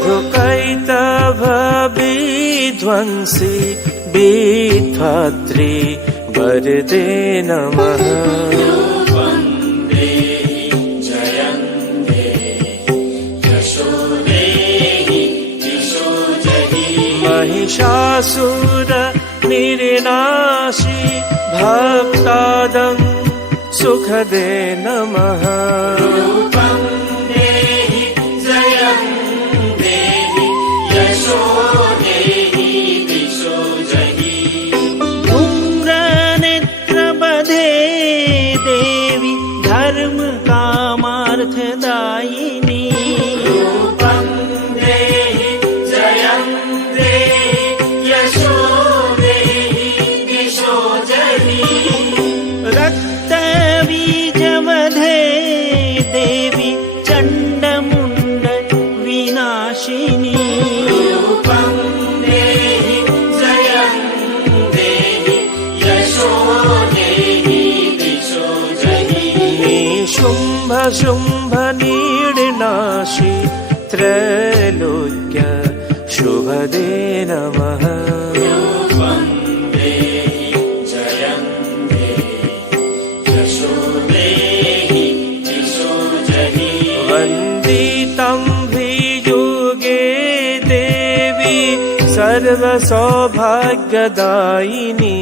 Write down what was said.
मधुकैटभविध्वंसी विधात्री वरदे नमः। महिषासुर निर्नाशी भक्तादं सुखदे नमः। धूम्रनेत्रबधे देवी धर्म कामार्थदायिनी। रक्तबीजवधे देवी चण्डमुण्ड विनाशिनी। शुम्भ शुम्भ नीडनाशी त्रैलोक्य शुभदे नमः। वन्दितं वियुगे देवी सर्वसौभाग्यदायिनी।